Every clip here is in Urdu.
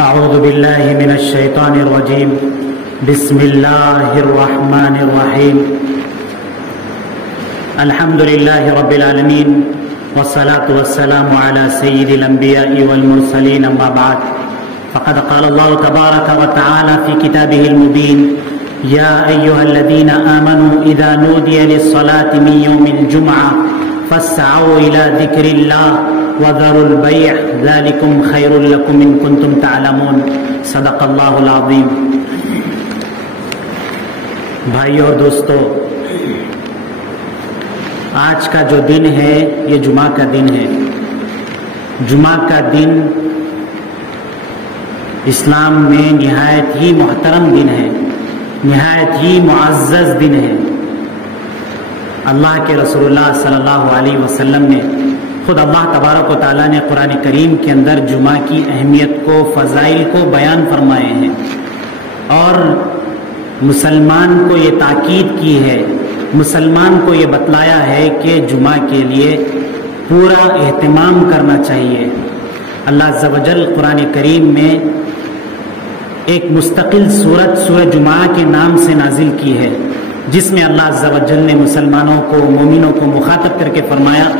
أعوذ بالله من الشيطان الرجيم. بسم الله الرحمن الرحيم. الحمد لله رب العالمين والصلاة والسلام على سيد الأنبياء والمرسلين. أما بعد فقد قال الله تبارك وتعالى في كتابه المبين: يا أيها الذين آمنوا إذا نودي للصلاة من يوم الجمعة فاسعوا إلى ذكر الله وذروا البيع ذلكم خير لكم إن كنتم تعلمون. صدق اللہ العظیم. بھائیو اور دوستو، آج کا جو دن ہے یہ جمعہ کا دن ہے. جمعہ کا دن اسلام میں نہایت ہی محترم دن ہے، نہایت ہی معزز دن ہے. اللہ کے رسول اللہ صلی اللہ علیہ وسلم نے خود اللہ تبارک و تعالیٰ نے قرآن کریم کے اندر جمعہ کی اہمیت کو، فضائل کو بیان فرمائے ہیں اور مسلمان کو یہ تاکید کی ہے، مسلمان کو یہ بتلایا ہے کہ جمعہ کے لیے پورا اہتمام کرنا چاہیے. اللہ عز و جل قرآن کریم میں ایک مستقل سورت سورہ جمعہ کے نام سے نازل کی ہے، جس میں اللہ عز و جل نے مسلمانوں کو، مومنوں کو مخاطب کر کے فرمایا: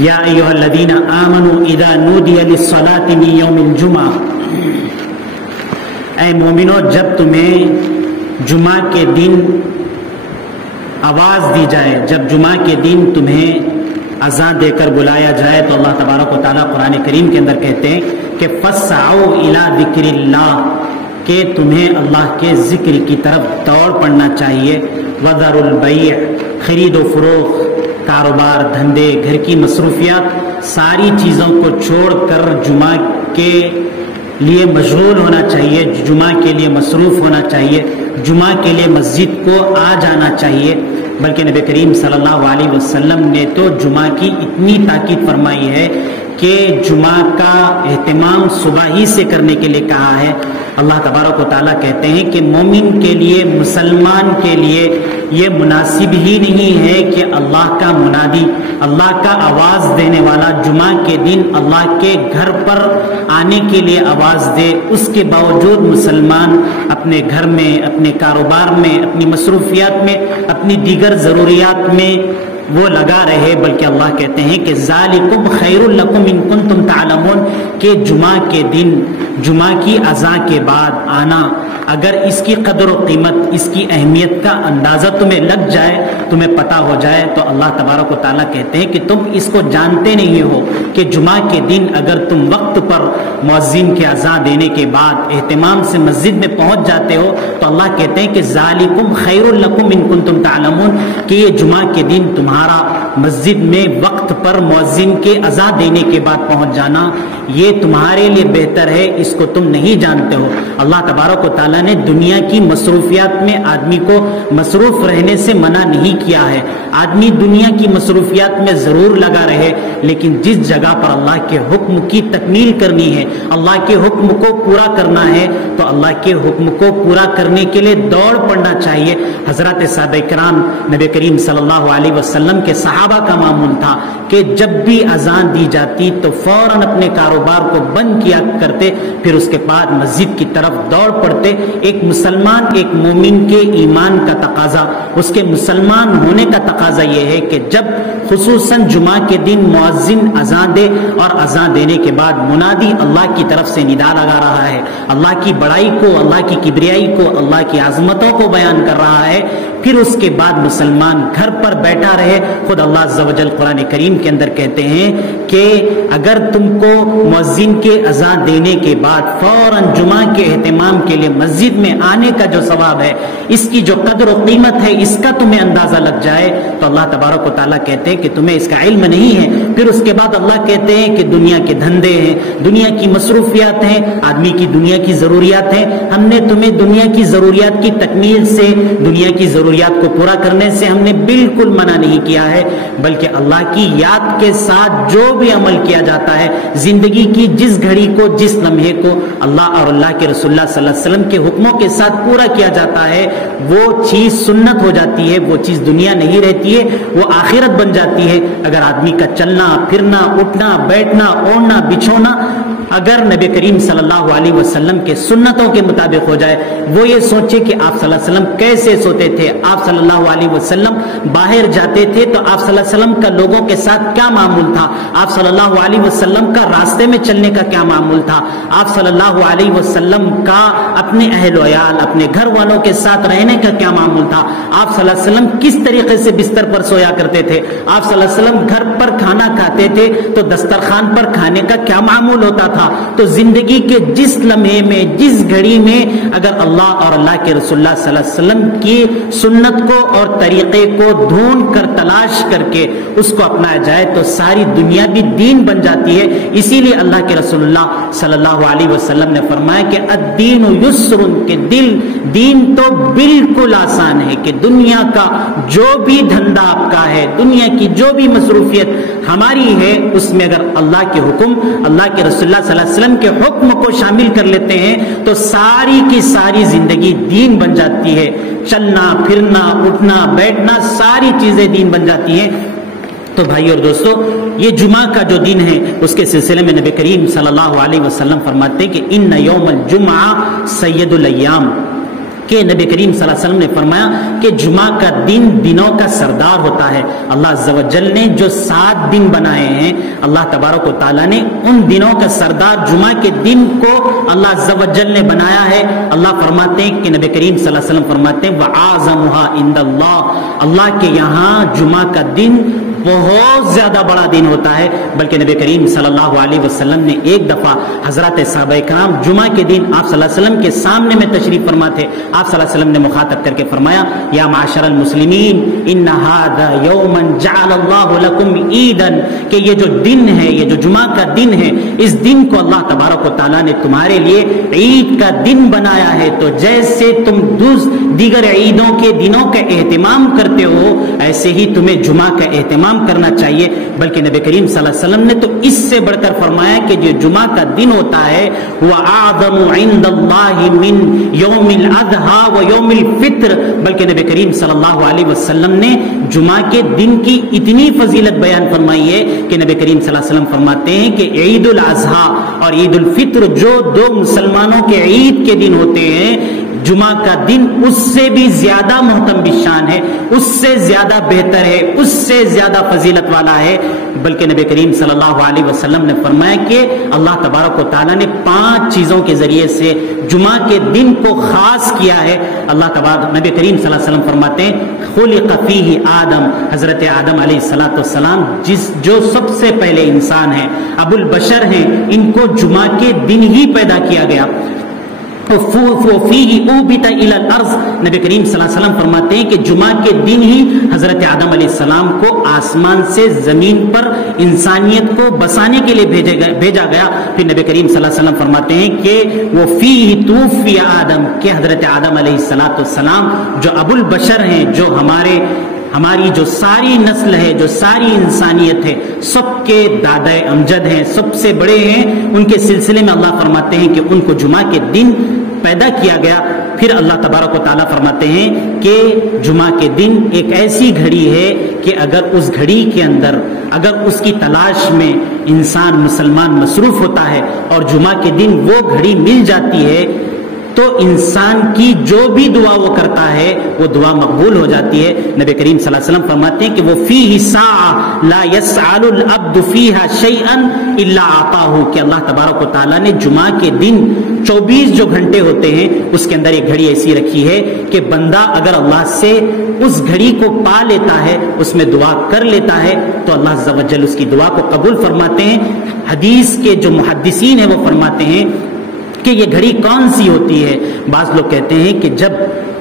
یا ایھا الذین آمنوا اذا نودی للصلاۃ من یوم الجمعہ. اے مومنو، جب تمہیں جمعہ کے دن آواز دی جائے، جب جمعہ کے دن تمہیں اذان دے کر بلایا جائے، تو اللہ تبارک و تعالیٰ قرآن کریم کے اندر کہتے ہیں کہ فَاسْعَوْا إِلَىٰ ذِكْرِ اللَّهِ، کہ تمہیں اللہ کے ذکر کی طرف دوڑ پڑنا چاہیے. وَذَرُوا الْبَيْعَ، خرید و فروخت، کاروبار، دھندے، گھر کی مصروفیات، ساری چیزوں کو چھوڑ کر جمعہ کے لیے مشغول ہونا چاہیے، جمعہ کے لیے مصروف ہونا چاہیے، جمعہ کے لیے مسجد کو آ جانا چاہیے. بلکہ نبی کریم صلی اللہ علیہ وسلم نے تو جمعہ کی اتنی تاکید فرمائی ہے کہ جمعہ کا اہتمام صبح ہی سے کرنے کے لیے کہا ہے. اللہ تبارک و تعالیٰ کہتے ہیں کہ مومن کے لیے، مسلمان کے لیے یہ مناسب ہی نہیں ہے کہ اللہ کا منادی، اللہ کا آواز دینے والا جمعہ کے دن اللہ کے گھر پر آنے کے لیے آواز دے. اس کے باوجود مسلمان اپنے گھر میں، اپنے کاروبار میں، اپنی مصروفیات میں، اپنی دیگر ضروریات میں وہ لگا رہے. بلکہ اللہ کہتے ہیں کہ ذالکم خیر لکم ان کنتم تعلمون، کہ جمعہ کے دن، جمعہ کی اذان کے بعد آنا، اگر اس کی قدر و قیمت، اس کی اہمیت کا اندازہ تمہیں لگ جائے، تمہیں پتہ ہو جائے، تو اللہ تبارک و تعالیٰ کہتے ہیں کہ تم اس کو جانتے نہیں ہو کہ جمعہ کے دن اگر تم وقت پر مؤذن کے اذان دینے کے بعد اہتمام سے مسجد میں پہنچ جاتے ہو، تو اللہ کہتے ہیں کہ ذالکم خیر لکم ان کنتم تعلمون، کہ یہ جمعہ کے دن تمہارا مسجد میں وقت پر مؤذن کے اذان دینے کے بعد پہنچ جانا یہ تمہارے لیے بہتر ہے. اس کو تم نہیں جانتے ہو. اللہ تبارک و تعالیٰ نے دنیا کی مصروفیات میں آدمی کو مصروف رہنے سے منع نہیں کیا ہے. آدمی دنیا کی مصروفیات میں ضرور لگا رہے، لیکن جس جگہ پر اللہ کے حکم کی تکمیل کرنی ہے، اللہ کے حکم کو پورا کرنا ہے، تو اللہ کے حکم کو پورا کرنے کے لیے دوڑ پڑنا چاہیے. حضرات صحابہ کرام، نبی کریم صلی اللہ علیہ وسلم کے صحابہ کا معمول تھا کہ جب بھی اذان دی جاتی تو فوراً اپنے کاروبار کو بند کیا کرتے، پھر اس کے بعد مسجد کی طرف دوڑ پڑتے. ایک مسلمان، ایک مومن کے ایمان کا تقاضا، اس کے مسلمان ہونے کا تقاضا یہ ہے کہ جب خصوصاً جمعہ کے دن مؤذن اذان دے اور اذان دینے کے بعد منادی اللہ کی طرف سے ندا لگا رہا ہے، اللہ کی بڑائی کو، اللہ کی کبریائی کو، اللہ کی عظمتوں کو بیان کر رہا ہے، پھر اس کے بعد مسلمان گھر پر بیٹھا رہے. خود اللہ عز و جل قرآن کریم کے اندر کہتے ہیں کہ اگر تم کو مؤذن کے اذان دینے کے بعد فوراً جمعہ کے اہتمام کے لیے مسجد میں آنے کا جو ثواب ہے، اس کی جو قدر و قیمت ہے، اس کا تمہیں اندازہ لگ جائے، تو اللہ تبارک و تعالیٰ کہتے ہیں کہ تمہیں اس کا علم نہیں ہے. پھر اس کے بعد اللہ کہتے ہیں کہ دنیا کے دھندے ہیں، دنیا کی مصروفیات ہیں، آدمی کی دنیا کی ضروریات ہیں. ہم نے تمہیں دنیا کی ضروریات کی تکمیل سے، دنیا کی ضروریات کو پورا کرنے سے ہم نے بالکل منع نہیں کیا ہے، بلکہ اللہ کی یاد کے ساتھ جو بھی عمل کیا جاتا ہے، زندگی کی جس گھڑی کو، جس لمحے کو اللہ اور اللہ کے رسول اللہ صلی اللہ علیہ وسلم کے حکموں کے ساتھ پورا کیا جاتا ہے، وہ چیز سنت ہو جاتی ہے، وہ چیز دنیا نہیں رہتی ہے، وہ آخرت بن جاتی ہے. اگر آدمی کا چلنا پھرنا، اٹھنا بیٹھنا، اوڑھنا بچھونا اگر نبی کریم صلی اللہ علیہ وسلم کے سنتوں کے مطابق ہو جائے، وہ یہ سوچے کہ آپ صلی اللہ علیہ وسلم کیسے سوتے تھے، آپ صلی اللہ علیہ وسلم باہر جاتے تھے تو آپ صلی اللہ علیہ وسلم کا لوگوں کے ساتھ کیا معمول تھا، آپ صلی اللہ علیہ وسلم کا راستے میں چلنے کا کیا معمول تھا، آپ صلی اللہ علیہ وسلم کا اپنے اہل و عیال اپنے گھر والوں کے ساتھ رہنے کا کیا معمول تھا، آپ صلی اللہ علیہ وسلم کس طریقے سے بستر پر سویا کرتے تھے، آپ صلی اللہ علیہ وسلم گھر پر کھانا کھاتے تھے تو دسترخوان پر کھانے کا کیا معمول ہوتا تھا۔ تو زندگی کے جس لمحے میں، جس گھڑی میں اگر اللہ اور اللہ کے رسول اللہ صلی اللہ علیہ وسلم کی سنت کو اور طریقے کو ڈھونڈ کر تلاش کر کے اس کو اپنایا جائے تو ساری دنیا بھی دین بن جاتی ہے۔ اسی لیے اللہ کے رسول اللہ صلی اللہ علیہ وسلم نے فرمایا کہ الدین یسر، کہ دین تو بالکل آسان ہے، کہ دنیا کا جو بھی دھندا آپ کا ہے، دنیا کی جو بھی مصروفیت ہماری ہے، اس میں اگر اللہ کے حکم، اللہ کے رسول اللہ صلی اللہ علیہ وسلم کے حکم کو شامل کر لیتے ہیں تو ساری کی ساری زندگی دین بن جاتی ہے۔ چلنا پھرنا اٹھنا بیٹھنا ساری چیزیں دین بن جاتی ہیں۔ تو بھائی اور دوستو، یہ جمعہ کا جو دن ہے اس کے سلسلے میں نبی کریم صلی اللہ علیہ وسلم فرماتے ہیں کہ ان یوم الجمعہ سید الایام، کہ نبی کریم صلی اللہ علیہ وسلم نے فرمایا کہ جمعہ کا دن دنوں کا سردار ہوتا ہے۔ اللہ عز و جل نے جو 7 دن بنائے ہیں، اللہ تبارک و تعالیٰ نے ان دنوں کا سردار جمعہ کے دن کو اللہ عز و جل نے بنایا ہے۔ اللہ فرماتے ہیں کہ نبی کریم صلی اللہ علیہ وسلم فرماتے ہیں وَعَظَمُهَا عِنْدَ اللَّهِ، اللہ کے یہاں جمعہ کا دن بہت زیادہ بڑا دن ہوتا ہے۔ بلکہ نبی کریم صلی اللہ علیہ وسلم نے ایک دفعہ حضرات صحابہ کرام جمعہ کے دن آپ صلی اللہ علیہ وسلم کے سامنے میں تشریف فرما تھے، آپ صلی اللہ علیہ وسلم نے مخاطب کر کے فرمایا یا معاشر المسلمین ان ھذا یوما جعل اللہ لکم عیدا، کہ یہ جو دن ہے، یہ جو جمعہ کا دن ہے، اس دن کو اللہ تبارک و تعالیٰ نے تمہارے لیے عید کا دن بنایا ہے۔ تو جیسے تم دیگر عیدوں کے دنوں کا اہتمام کرتے ہو، ایسے ہی تمہیں جمعہ کا اہتمام کرنا چاہیے۔ بلکہ نبی کریم صلی اللہ علیہ وسلم نے تو اس سے بڑھ کر فرمایا کہ جو جمعہ کا دن ہوتا ہے وہ اعظم عند اللہ من یوم الاضحیٰ و یوم الفطر، بلکہ نبی کریم صلی اللہ علیہ وسلم نے جمعہ کے دن کی اتنی فضیلت بیان فرمائی ہے کہ نبی کریم صلی اللہ علیہ وسلم فرماتے ہیں کہ عید الاضحیٰ اور عید الفطر جو 2 مسلمانوں کے عید کے دن ہوتے ہیں، جمعہ کا دن اس سے بھی زیادہ محترم بشان ہے، اس سے زیادہ بہتر ہے، اس سے زیادہ فضیلت والا ہے۔ بلکہ نبی کریم صلی اللہ علیہ وسلم نے فرمایا کہ اللہ تبارک و تعالیٰ نے 5 چیزوں کے ذریعے سے جمعہ کے دن کو خاص کیا ہے۔ اللہ تبارک نبی کریم صلی اللہ علیہ وسلم فرماتے ہیں خلق فیہ آدم، حضرت آدم علیہ السلام جو سب سے پہلے انسان ہیں، ابو البشر ہیں، ان کو جمعہ کے دن ہی پیدا کیا گیا۔ فیہ اوبت الی الارض، نبی کریم صلی اللہ علیہ وسلم فرماتے ہیں کہ جمعہ کے دن ہی حضرت آدم علیہ السلام کو آسمان سے زمین پر انسانیت کو بسانے کے لیے بھیجا گیا۔ پھر نبی کریم صلی اللہ علیہ وسلم فرماتے ہیں کہ وہ فیہ توفی آدم، کہ حضرت آدم علیہ السلام جو ابو البشر ہیں، جو ہماری جو ساری نسل ہے، جو ساری انسانیت ہے، سب کے دادا امجد ہیں، سب سے بڑے ہیں، ان کے سلسلے میں اللہ فرماتے ہیں کہ ان کو جمعہ کے دن پیدا کیا گیا۔ پھر اللہ تبارک و تعالیٰ فرماتے ہیں کہ جمعہ کے دن ایک ایسی گھڑی ہے کہ اگر اس گھڑی کے اندر، اگر اس کی تلاش میں انسان مسلمان مصروف ہوتا ہے اور جمعہ کے دن وہ گھڑی مل جاتی ہے تو انسان کی جو بھی دعا وہ کرتا ہے وہ دعا مقبول ہو جاتی ہے۔ نبی کریم صلی اللہ علیہ وسلم فرماتے ہیں کہ وہ فیہ ساعہ لا یسأل العبد فیہا شیئا الا اعطاہ، کہ اللہ تبارک و تعالیٰ نے جمعہ کے دن 24 جو گھنٹے ہوتے ہیں اس کے اندر ایک گھڑی ایسی رکھی ہے کہ بندہ اگر اللہ سے اس گھڑی کو پا لیتا ہے، اس میں دعا کر لیتا ہے تو اللہ عز و جل اس کی دعا کو قبول فرماتے ہیں۔ حدیث کے جو محدثین ہیں وہ فرماتے ہیں کہ یہ گھڑی کون سی ہوتی ہے؟ بعض لوگ کہتے ہیں کہ جب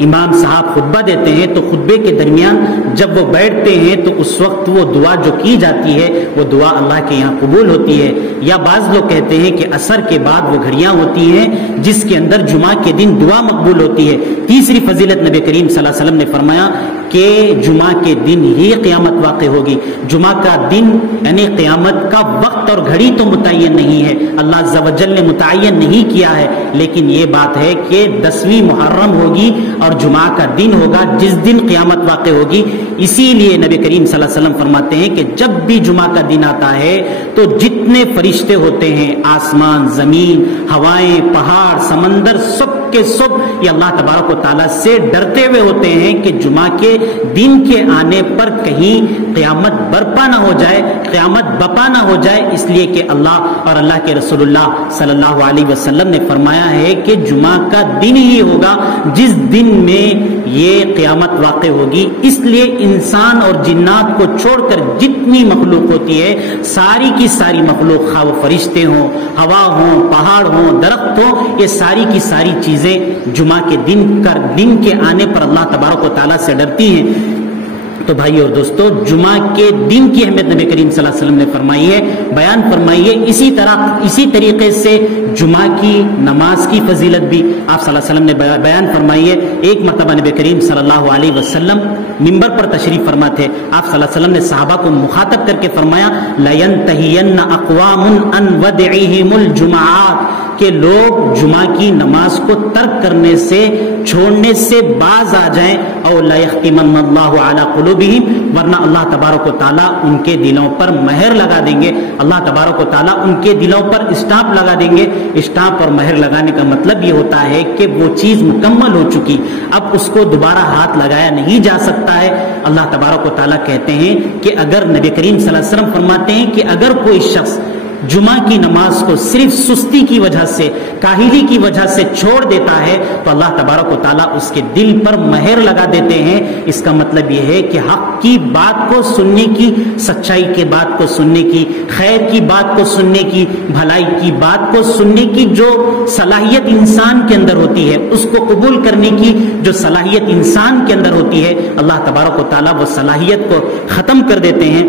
امام صاحب خطبہ دیتے ہیں تو خطبے کے درمیان جب وہ بیٹھتے ہیں تو اس وقت وہ دعا جو کی جاتی ہے وہ دعا اللہ کے یہاں قبول ہوتی ہے۔ یا بعض لوگ کہتے ہیں کہ عصر کے بعد وہ گھڑیاں ہوتی ہیں جس کے اندر جمعہ کے دن دعا مقبول ہوتی ہے۔ تیسری فضیلت نبی کریم صلی اللہ علیہ وسلم نے فرمایا کہ جمعہ کے دن ہی قیامت واقع ہوگی۔ جمعہ کا دن یعنی قیامت کا وقت اور گھڑی تو متعین نہیں ہے، اللہ عز و جل نے متعین نہیں کیا کیا ہے، لیکن یہ بات ہے کہ 10ویں محرم ہوگی اور جمعہ کا دن ہوگا جس دن قیامت واقع ہوگی۔ اسی لیے نبی کریم صلی اللہ علیہ وسلم فرماتے ہیں کہ جب بھی جمعہ کا دن آتا ہے تو جتنے فرشتے ہوتے ہیں، آسمان، زمین، ہوائیں، پہاڑ، سمندر، سب کے سب یہ اللہ تبارک و تعالیٰ سے ڈرتے ہوئے ہوتے ہیں کہ جمعہ کے دن کے آنے پر کہیں قیامت برپا نہ ہو جائے، قیامت بپا نہ ہو جائے، اس لیے کہ اللہ اور اللہ کے رسول اللہ صلی اللہ علیہ وسلم نے فرمایا ہے کہ جمعہ کا دن ہی ہوگا جس دن میں یہ قیامت واقع ہوگی۔ اس لیے انسان اور جنات کو چھوڑ کر جتنی مخلوق ہوتی ہے، ساری کی ساری مخلوق، خواہ وہ فرشتے ہوں، ہوا ہوں، پہاڑ ہوں، درخت ہوں، یہ ساری کی ساری چیزیں جمعہ کے دن کے آنے پر اللہ تبارک و تعالیٰ سے ڈرتی ہیں۔ تو بھائی اور دوستو، جمعہ کے دن کی اہمیت نبی کریم صلی اللہ علیہ وسلم نے فرمائی ہے، بیان فرمائی ہے۔ اسی طریقے سے جمعہ کی نماز کی فضیلت بھی آپ صلی اللہ علیہ وسلم نے بیان فرمائی ہے۔ ایک مرتبہ نبی کریم صلی اللہ علیہ وسلم منبر پر تشریف فرما تھے، آپ صلی اللہ علیہ وسلم نے صحابہ کو مخاطب کر کے فرمایا، لَيَنْتَهِيَنَّ أَقْوَامٌ عَنْ وَدْعِهِمُ الْجُمَعَاتِ، کہ لوگ جمعہ کی نماز کو ترک کرنے سے، چھوڑنے سے باز آ جائیں، اور لا یختمن اللہ علی قلوبہم، ورنہ اللہ تبارک و تعالیٰ ان کے دلوں پر مہر لگا دیں گے۔ اللہ تبارک و تعالیٰ ان کے دلوں پر اسٹامپ لگا دیں گے۔ اسٹامپ اور مہر لگانے کا مطلب یہ ہوتا ہے کہ وہ چیز مکمل ہو چکی، اب اس کو دوبارہ ہاتھ لگایا نہیں جا سکتا ہے۔ اللہ تبارک و تعالیٰ کہتے ہیں کہ اگر نبی کریم صلی اللہ علیہ وسلم فرماتے ہیں کہ اگر کوئی شخص جمعہ کی نماز کو صرف سستی کی وجہ سے، کاہلی کی وجہ سے چھوڑ دیتا ہے تو اللہ تبارک و تعالیٰ اس کے دل پر مہر لگا دیتے ہیں۔ اس کا مطلب یہ ہے کہ حق کی بات کو سننے کی، سچائی کے بات کو سننے کی، خیر کی بات کو سننے کی، بھلائی کی بات کو سننے کی جو صلاحیت انسان کے اندر ہوتی ہے، اس کو قبول کرنے کی جو صلاحیت انسان کے اندر ہوتی ہے، اللہ تبارک و تعالیٰ وہ صلاحیت کو ختم کر دیتے ہیں۔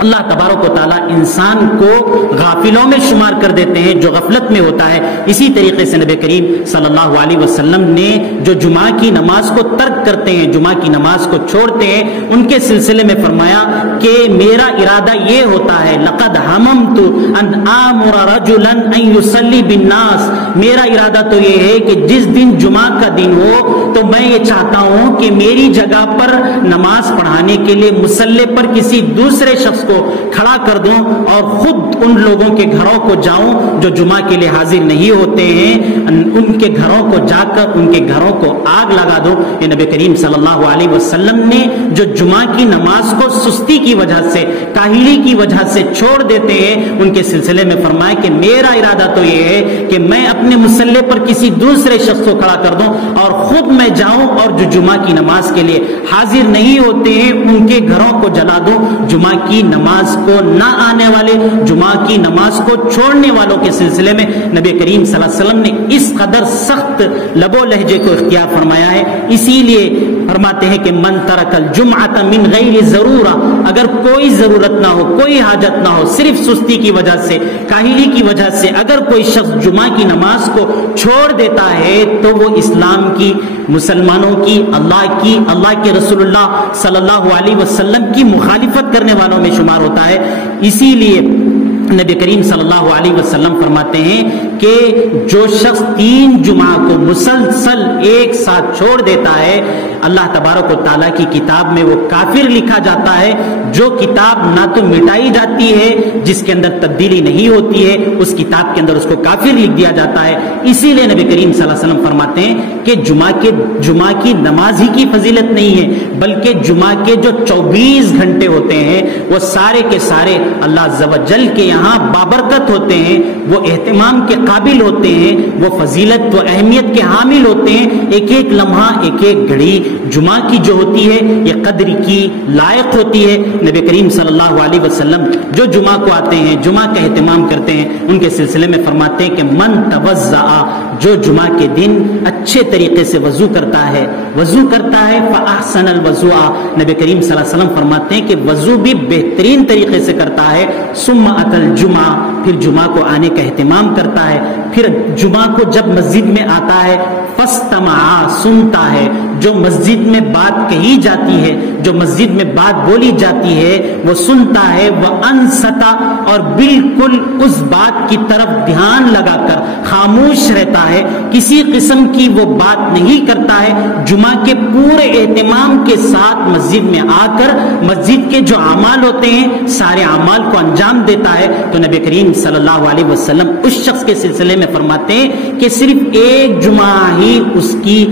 اللہ تبارک و تعالیٰ انسان کو غافلوں میں شمار کر دیتے ہیں جو غفلت میں ہوتا ہے۔ اسی طریقے سے نبی کریم صلی اللہ علیہ وسلم نے جو جمعہ کی نماز کو ترک کرتے ہیں، جمعہ کی نماز کو چھوڑتے ہیں، ان کے سلسلے میں فرمایا کہ میرا ارادہ یہ ہوتا ہے، لقد حممت ان آمر رجلا ان یصلی بالناس، میرا ارادہ تو یہ ہے کہ جس دن جمعہ کا دن ہو تو میں یہ چاہتا ہوں کہ میری جگہ پر نماز پڑھانے کے لیے مصلی پر کسی دوسرے شخص کو کھڑا کر دوں اور خود ان لوگوں کے گھروں کو جاؤں جو جمعہ کے لیے حاضر نہیں ہوتے ہیں، ان کے گھروں کو جا کر ان کے گھروں کو آگ لگا دو۔ یہ نبی کریم صلی اللہ علیہ وسلم نے جو جمعہ کی نماز کو سستی کی وجہ سے، کاہلی کی وجہ سے چھوڑ دیتے ہیں، ان کے سلسلے میں فرمایا کہ میرا ارادہ تو یہ ہے کہ میں اپنے مصلی پر کسی دوسرے شخص کو کھڑا کر دوں اور خود میں جاؤں اور جو جمعہ کی نماز کے لیے حاضر نہیں ہوتے ہیں ان کے گھروں کو جلا دوں۔ جمعہ کی نماز کو نہ آنے والے، جمعہ کی نماز کو چھوڑنے والوں کے سلسلے میں نبی کریم صلی اللہ علیہ وسلم نے اس قدر سخت لب و لہجے کو اختیار فرمایا ہے۔ اسی لیے فرماتے ہیں کہ من ترک الجمعۃ من غیر ضرورہ، اگر کوئی ضرورت نہ ہو، کوئی حاجت نہ ہو، صرف سستی کی وجہ سے، کاہلی کی وجہ سے اگر کوئی شخص جمعہ کی نماز کو چھوڑ دیتا ہے تو وہ اسلام کی، مسلمانوں کی، اللہ کے رسول اللہ صلی اللہ علیہ وسلم کی مخالفت کرنے والوں میں شمار ہوتا ہے۔ اسی لیے نبی کریم صلی اللہ علیہ وسلم فرماتے ہیں کہ جو شخص 3 جمعہ کو مسلسل ایک ساتھ چھوڑ دیتا ہے، اللہ تبارک و تعالیٰ کی کتاب میں وہ کافر لکھا جاتا ہے۔ جو کتاب نہ تو مٹائی جاتی ہے، جس کے اندر تبدیلی نہیں ہوتی ہے، اس کتاب کے اندر اس کو کافر لکھ دیا جاتا ہے۔ اسی لیے نبی کریم صلی اللہ علیہ وسلم فرماتے ہیں کہ جمعہ کی نماز ہی کی فضیلت نہیں ہے، بلکہ جمعہ کے جو 24 گھنٹے ہوتے ہیں وہ سارے کے سارے اللہ عز و جل کے یہاں بابرکت ہوتے ہیں، وہ اہتمام کے قابل ہوتے ہیں، وہ فضیلت و اہمیت کے حامل ہوتے ہیں۔ ایک ایک لمحہ، ایک ایک گھڑی جمعہ کی جو ہوتی ہے یہ قدر کی لائق ہوتی ہے۔ نبی کریم صلی اللہ علیہ وسلم جو جمعہ کو آتے ہیں، جمعہ کا اہتمام کرتے ہیں، ان کے سلسلے میں فرماتے ہیں کہ من توضأ، جو جمعہ کے دن اچھے طریقے سے وضو کرتا ہے فاحسن الوضوء، نبی کریم صلی اللہ علیہ وسلم فرماتے ہیں کہ وضو بھی بہترین طریقے سے کرتا ہے، ثم اتى الجمعہ، پھر جمعہ کو آنے کا اہتمام کرتا ہے، پھر جمعہ کو جب مسجد میں آتا ہے فاستمع، سنتا ہے، جو مسجد میں بات کہی جاتی ہے، جو مسجد میں بات بولی جاتی ہے، وہ سنتا ہے، وہ انصتا، اور بالکل اس بات کی طرف دھیان لگا کر خاموش رہتا ہے، کسی قسم کی وہ بات نہیں کرتا ہے، جمعہ کے پورے اہتمام کے ساتھ مسجد میں آ کر مسجد کے جو اعمال ہوتے ہیں سارے اعمال کو انجام دیتا ہے، تو نبی کریم صلی اللہ علیہ وسلم اس شخص کے سلسلے میں فرماتے ہیں کہ صرف ایک جمعہ ہی اس کی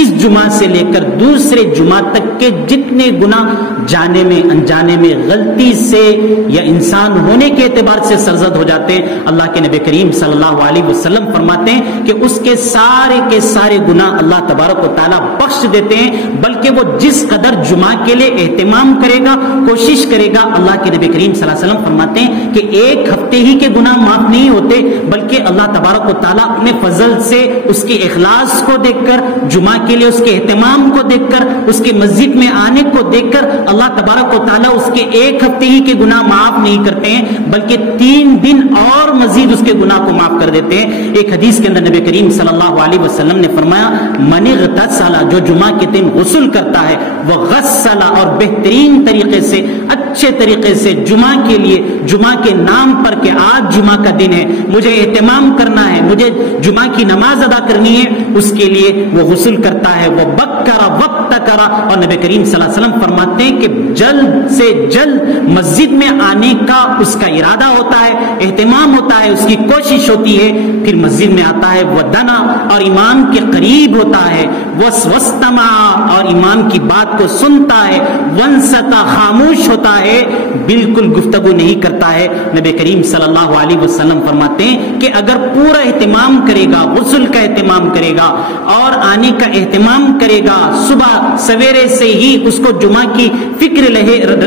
اس جمعہ سے لے کر دوسرے جمعہ تک کے جتنے گناہ جانے میں انجانے میں غلطی سے یا انسان ہونے کے اعتبار سے سرزد ہو جاتے ہیں، اللہ کے نبی کریم صلی اللہ علیہ وسلم فرماتے ہیں کہ اس کے سارے گناہ اللہ تبارک و تعالیٰ بخش دیتے ہیں، بلکہ وہ جس قدر جمعہ کے لیے اہتمام کرے گا، کوشش کرے گا، اللہ کے نبی کریم صلی اللہ علیہ وسلم فرماتے ہیں کہ ایک ہفتے ہی کے گناہ معاف نہیں ہوتے، بلکہ اللہ تبارک و تعالیٰ اپنے فضل سے اس کے اخلاص کو دیکھ کر، جمعہ کے لیے اس کے اہتمام کو دیکھ کر، اس کے مسجد میں آنے کو دیکھ کر اللہ تبارک و تعالیٰ اس کے ایک ہفتے ہی کے گناہ معاف نہیں کرتے ہیں، بلکہ 3 دن اور مزید اس کے گناہ کو معاف کر دیتے ہیں۔ ایک حدیث کے اندر نبی کریم صلی اللہ علیہ وسلم نے فرمایا، من اغتسل، جو جمعہ کے دن غسل کرتا ہے، وہ غسل، اور بہترین طریقے سے، اچھے طریقے سے جمعہ کے لیے، جمعہ کے نام پر کہ آج جمعہ کا دن ہے، مجھے اہتمام کرنا ہے، مجھے جمعہ کی نماز ادا کرنی ہے، اس کے لیے وہ غسل کرتا ہے، وہ بکرا وقت کرا، اور نبی کریم صلی اللہ علیہ وسلم فرماتے ہیں کہ جلد سے جلد مسجد میں آنے کا اس کا ارادہ ہوتا ہے، اہتمام ہوتا ہے، اس کی کوشش ہوتی ہے، پھر مسجد میں آتا ہے، وہ دنا، اور امام کے قریب ہوتا ہے، وستمع، اور امام کی بات کو سنتا ہے، ونصتا، خاموش ہوتا ہے، بالکل گفتگو نہیں کرتا ہے۔ نبی کریم صلی اللہ علیہ وسلم فرماتے ہیں کہ اگر پورا اہتمام کرے گا، غسل کا اہتمام کرے گا اور آنے کا اہتمام کرے گا، صبح سویرے سے ہی اس کو جمعہ کی فکر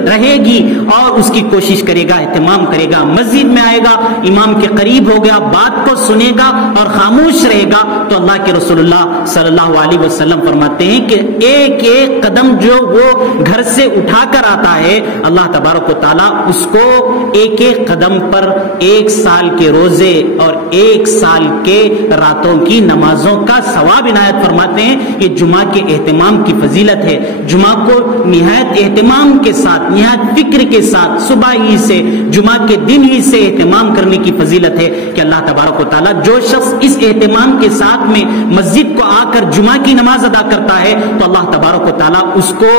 رہے گی اور اس کی کوشش کرے گا، اہتمام کرے گا، مسجد میں آئے گا، امام کے قریب ہو گیا، بات کو سنے گا اور خاموش رہے گا، تو اللہ کے رسول اللہ صلی اللہ علیہ وسلم فرماتے ہیں کہ ایک ایک قدم جو وہ گھر سے اٹھا کر آتا ہے، اللہ تبارک و تعالیٰ اس کو ایک ایک قدم پر 1 سال کے روزے اور 1 سال کے راتوں کی نمازوں کا ثواب عنایت فرماتے ہیں۔ یہ جمعہ کے اہتمام کی فضیلت ہے، جمعہ کو نہایت اہتمام کے ساتھ، نہایت فکر کے ساتھ صبح ہی سے، جمعہ کے دن ہی سے اہتمام کرنے کی فضیلت ہے کہ اللہ تبارک و تعالیٰ جو شخص اس اہتمام کے ساتھ میں مسجد کو آ کر جمعہ کی نماز ادا کرتا ہے تو اللہ تبارک و تعالیٰ اس کو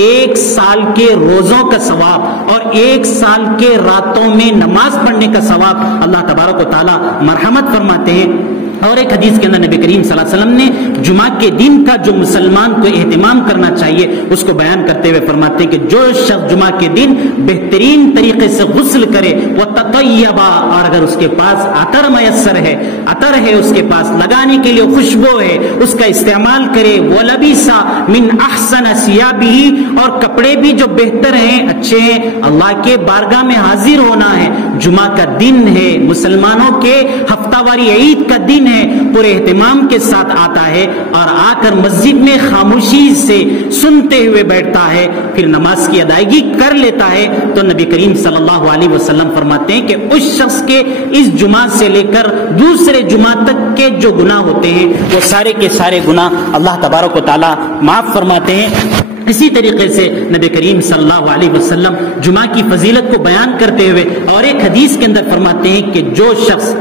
1 سال کے روزوں کا ثواب اور 1 سال کے راتوں میں نماز پڑھنے کا ثواب اللہ تبارک و تعالیٰ مرحمت فرماتے ہیں۔ اور ایک حدیث کے اندر نبی کریم صلی اللہ علیہ وسلم نے جمعہ کے دن کا جو مسلمان کو اہتمام کرنا چاہیے اس کو بیان کرتے ہوئے فرماتے ہیں کہ جو شخص جمعہ کے دن بہترین طریقے سے غسل کرے، وہ تطیبا، اور اگر اس کے پاس عطر میسر ہے، عطر ہے اس کے پاس لگانے کے لیے، خوشبو ہے، اس کا استعمال کرے، وہ لبیسا من احسن ثیابہ، اور کپڑے بھی جو بہتر ہیں، اچھے ہیں، اللہ کے بارگاہ میں حاضر ہونا ہے، جمعہ کا دن ہے، مسلمانوں کے ہفتہ واری عید کا دن ہے، پورے اہتمام کے ساتھ آتا ہے اور آ کر مسجد میں خاموشی سے سنتے ہوئے بیٹھتا ہے، پھر نماز کی ادائیگی کر لیتا ہے، تو نبی کریم صلی اللہ علیہ وسلم فرماتے ہیں کہ اس شخص کے اس جمعہ سے لے کر دوسرے جمعہ تک کے جو گناہ ہوتے ہیں وہ سارے کے سارے گناہ اللہ تبارک و تعالیٰ معاف فرماتے ہیں۔ اسی طریقے سے نبی کریم صلی اللہ علیہ وسلم جمعہ کی فضیلت کو بیان کرتے ہوئے اور ایک حدیث کے اندر فرماتے ہیں کہ جو شخص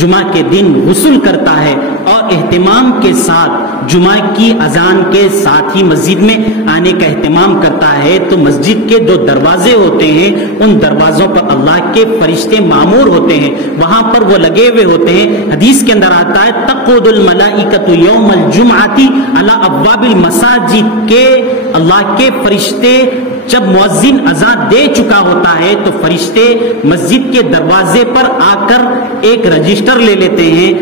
جمعہ کے دن غسل کرتا ہے اور اہتمام کے ساتھ جمعہ کی اذان کے ساتھ ہی مسجد میں آنے کا اہتمام کرتا ہے تو مسجد کے جو دروازے ہوتے ہیں ان دروازوں پر اللہ کے فرشتے معمور ہوتے ہیں، وہاں پر وہ لگے ہوئے ہوتے ہیں۔ حدیث کے اندر آتا ہے تقعد الملائکۃ یوم الجمعۃ علی ابواب المساجد، کے اللہ کے فرشتے جب مؤذن اذان دے چکا ہوتا ہے تو فرشتے مسجد کے دروازے پر آ کر ایک رجسٹر لے لیتے ہیں،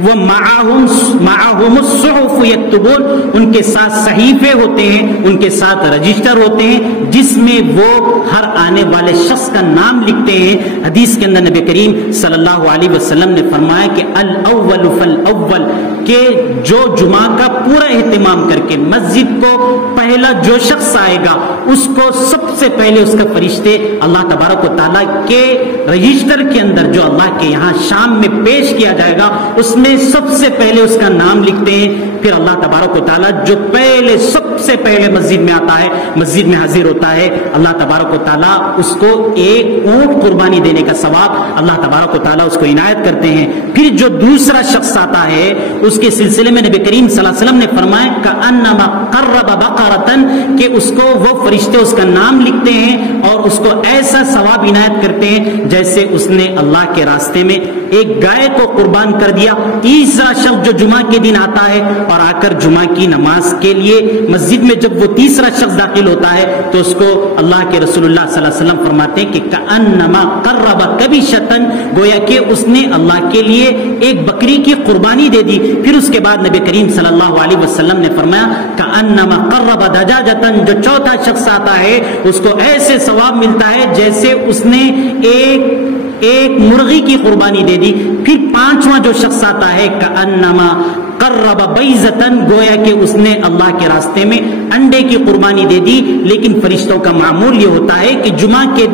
وہ معہم الصحف یکتبون، ان کے ساتھ صحیفے ہوتے ہیں، ان کے ساتھ رجسٹر ہوتے ہیں جس میں وہ ہر آنے والے شخص کا نام لکھتے ہیں۔ حدیث کے اندر نبی کریم صلی اللہ علیہ وسلم نے فرمایا کہ الاول فالاول، کہ جو جمعہ کا پورا اہتمام کر کے مسجد کو پہلا جو شخص آئے گا اس کو سب سے پہلے اس کا فرشتے اللہ تبارک و تعالیٰ کے رجسٹر کے اندر جو اللہ کے یہاں شام میں پیش کیا جائے گا اس میں سب سے پہلے اس کا نام لکھتے ہیں. پھر اللہ تبارک و تعالیٰ جو پہلے سب سے پہلے مسجد میں آتا ہے, مسجد میں حاضر ہوتا ہے, اللہ تبارک و تعالیٰ اس کو ایک اونٹ قربانی دینے کا ثواب اللہ تبارک و تعالیٰ اس کو عنایت کرتے ہیں. پھر جو دوسرا شخص آتا ہے اس کے سلسلے میں نبی کریم صلی اللہ علیہ وسلم نے فرمایا کأنما قرب بقرۃ, کہ اس کو وہ فرشتے اس کا نام لکھتے ہیں اور اس کو ایسا ثواب عنایت کرتے ہیں جیسے اس نے اللہ کے راستے میں ایک گائے کو قربان کر دیا. تیسرا شخص جو جمعہ کے دن آتا ہے اور آ کر جمعہ کی نماز کے لیے مسجد میں جب وہ تیسرا شخص داخل ہوتا ہے تو اس کو اللہ کے رسول اللہ صلی اللہ علیہ وسلم فرماتے ہیں کہ کأنما قرب کبشۃ, گویا کہ اس نے اللہ کے لیے ایک بکری کی قربانی دے دی. پھر اس کے بعد نبی کریم صلی اللہ علیہ وسلم نے فرمایا کأنما قرب دجاجۃ, جو چوتھا شخص آتا ہے اس کو ایسے ثواب ملتا ہے جیسے اس نے ایک مرغی کی قربانی دے دی. پھر پانچواں جو شخص آتا ہے کأنما قرب بیضۃ, گویا کہ اس نے اللہ کے راستے میں انڈے کی قربانی دے دی. لیکن فرشتوں کا معمول یہ ہوتا ہے کہ جمعہ کے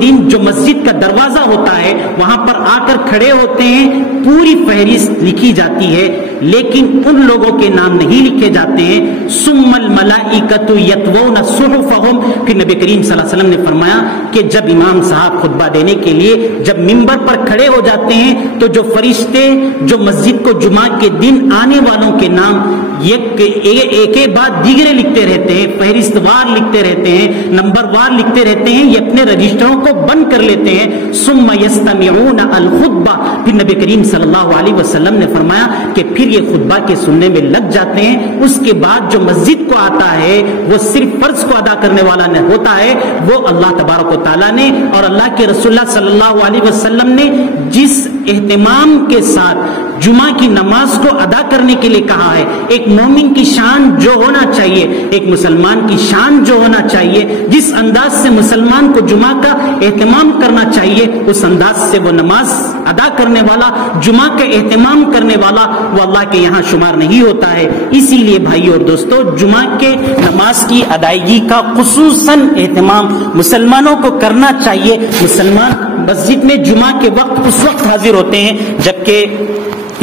دن جو مسجد کا دروازہ ہوتا ہے وہاں پر آ کر کھڑے ہوتے ہیں, پوری فہرست لکھی جاتی ہے لیکن ان لوگوں کے نام نہیں لکھے جاتے ہیں. ثم الملائکۃ یطوون صحفهم, پھر نبی کریم صلی اللہ علیہ وسلم نے فرمایا کہ جب امام صاحب خطبہ دینے کے لیے جب ممبر پر کھڑے ہو جاتے ہیں تو جو فرشتے جو مسجد کو جمعہ کے دن آنے والوں کے نام ایک بعد دیگرے لکھتے رہتے ہیں, فہرست وار لکھتے رہتے ہیں, نمبر وار لکھتے رہتے ہیں, یہ اپنے رجسٹروں کو بند کر لیتے ہیں. ثم یستمعون الخطبہ, پھر نبی کریم صلی اللہ علیہ وسلم نے فرمایا کہ پھر یہ خطبہ کے سننے میں لگ جاتے ہیں. اس کے بعد جو مسجد کو آتا ہے وہ صرف فرض کو ادا کرنے والا نہ ہوتا ہے, وہ اللہ تبارک و تعالیٰ نے اور اللہ کے رسول اللہ صلی اللہ علیہ وسلم نے جس اہتمام کے ساتھ جمعہ کی نماز کو ادا کرنے کے لیے کہا ہے, ایک مومن کی شان جو ہونا چاہیے, ایک مسلمان کی شان جو ہونا چاہیے, جس انداز سے مسلمان کو جمعہ کا اہتمام کرنا چاہیے اس انداز سے وہ نماز ادا کرنے والا, جمعہ کا اہتمام کرنے والا وہ اللہ کے یہاں شمار نہیں ہوتا ہے. اسی لیے بھائیو اور دوستو, جمعہ کے نماز کی ادائیگی کا خصوصاً اہتمام مسلمانوں کو کرنا چاہیے. مسلمان مسجد میں جمعہ کے وقت اس وقت حاضر ہوتے ہیں جبکہ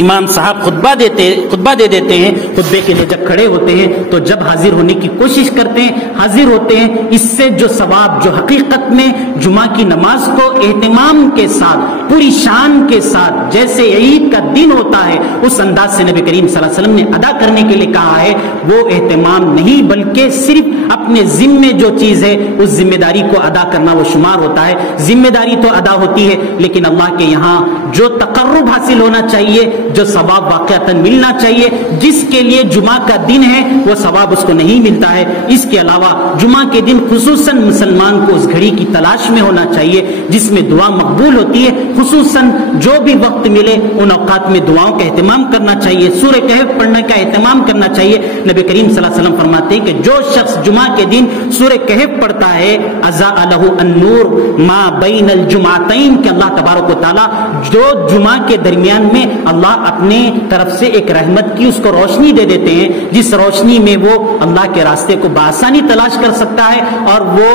امام صاحب خطبہ دے دیتے ہیں. خطبے کے لیے جب کھڑے ہوتے ہیں تو جب حاضر ہونے کی کوشش کرتے ہیں, حاضر ہوتے ہیں. اس سے جو ثواب جو حقیقت میں جمعہ کی نماز کو اہتمام کے ساتھ پوری شان کے ساتھ جیسے عید کا دن ہوتا ہے اس انداز سے نبی کریم صلی اللہ علیہ وسلم نے ادا کرنے کے لیے کہا ہے, وہ اہتمام نہیں بلکہ صرف اپنے ذمے جو چیز ہے اس ذمہ داری کو ادا کرنا وہ شمار ہوتا ہے. ذمہ داری تو ادا ہوتی ہے لیکن اللہ کے یہاں جو تقرب حاصل ہونا چاہیے, جو ثواب واقعتاً ملنا چاہیے, جس کے لیے جمعہ کا دن ہے وہ ثواب اس کو نہیں ملتا ہے. اس کے علاوہ جمعہ کے دن خصوصاً مسلمان کو اس گھڑی کی تلاش میں ہونا چاہیے جس میں دعا مقبول ہوتی ہے. خصوصاً جو بھی وقت ملے ان اوقات میں دعاؤں کا اہتمام کرنا چاہیے, سورہ کہف پڑھنے کا اہتمام کرنا چاہیے. نبی کریم صلی اللہ علیہ وسلم فرماتے ہیں کہ جو شخص جمعہ کے دن سورہ کہف پڑھتا ہے اضاء له النور ما بین الجمعتین, کہ اللہ تبارک و تعالی جو جمعہ کے درمیان میں اللہ اپنے طرف سے ایک رحمت کی اس کو روشنی دے دیتے ہیں, جس روشنی میں وہ اللہ کے راستے کو بآسانی تلاش کر سکتا ہے اور وہ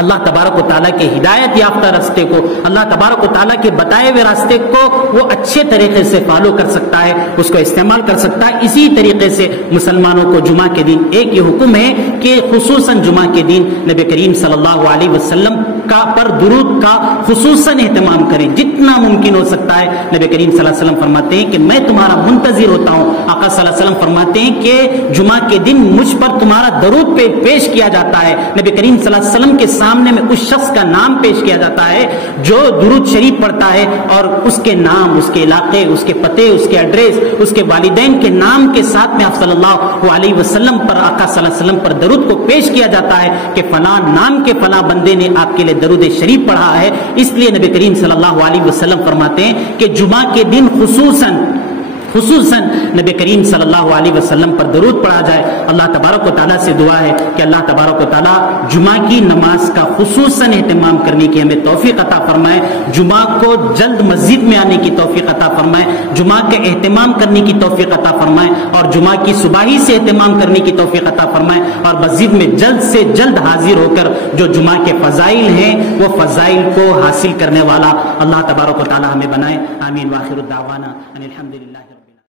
اللہ تبارک و تعالیٰ کے ہدایت یافتہ راستے کو, اللہ تبارک و تعالیٰ کے بتائے ہوئے راستے کو وہ اچھے طریقے سے فالو کر سکتا ہے, اس کو استعمال کر سکتا ہے. اسی طریقے سے مسلمانوں کو جمعہ کے دن ایک یہ حکم ہے کہ خصوصاً جمعہ کے دن نبی کریم صلی اللہ علیہ وسلم کا پر درود کا خصوصاً اہتمام کریں جتنا ممکن ہو سکتا ہے. نبی کریم صلی اللہ علیہ وسلم فرماتے ہیں کہ میں تمہارا منتظر ہوتا ہوں. آقا صلی اللہ علیہ وسلم فرماتے ہیں کہ جمعہ کے دن مجھ پر تمہارا درود پیش کیا جاتا ہے. نبی کریم صلی اللہ علیہ وسلم کے سامنے میں اس شخص کا نام پیش کیا جاتا ہے جو درود شریف پڑھتا ہے اور اس کے نام, اس کے علاقے, اس کے پتے, اس کے ایڈریس, اس کے والدین کے نام کے ساتھ میں آپ صلی اللہ علیہ وسلم پر, آقا صلی اللہ علیہ وسلم پر درود کو پیش کیا جاتا ہے کہ فلاں نام کے فلاں بندے نے آپ کے لیے درود شریف پڑھا ہے. اس لیے نبی کریم صلی اللہ علیہ وسلم فرماتے ہیں کہ جمعہ کے دن خصوصاً نبی کریم صلی اللہ علیہ وسلم پر درود پڑھا جائے. اللہ تبارک و تعالیٰ سے دعا ہے کہ اللہ تبارک و تعالیٰ جمعہ کی نماز کا خصوصاً اہتمام کرنے کی ہمیں توفیق عطا فرمائے, جمعہ کو جلد مسجد میں آنے کی توفیق عطا فرمائے, جمعہ کا اہتمام کرنے کی توفیق عطا فرمائے اور جمعہ کی صباحی سے اہتمام کرنے کی توفیق عطا فرمائے اور مسجد میں جلد سے جلد حاضر ہو کر جو جمعہ کے فضائل ہیں وہ فضائل کو حاصل کرنے والا اللہ تبارک و تعالیٰ ہمیں بنائے. آمین. واخر الدعوانا ان الحمدللہ.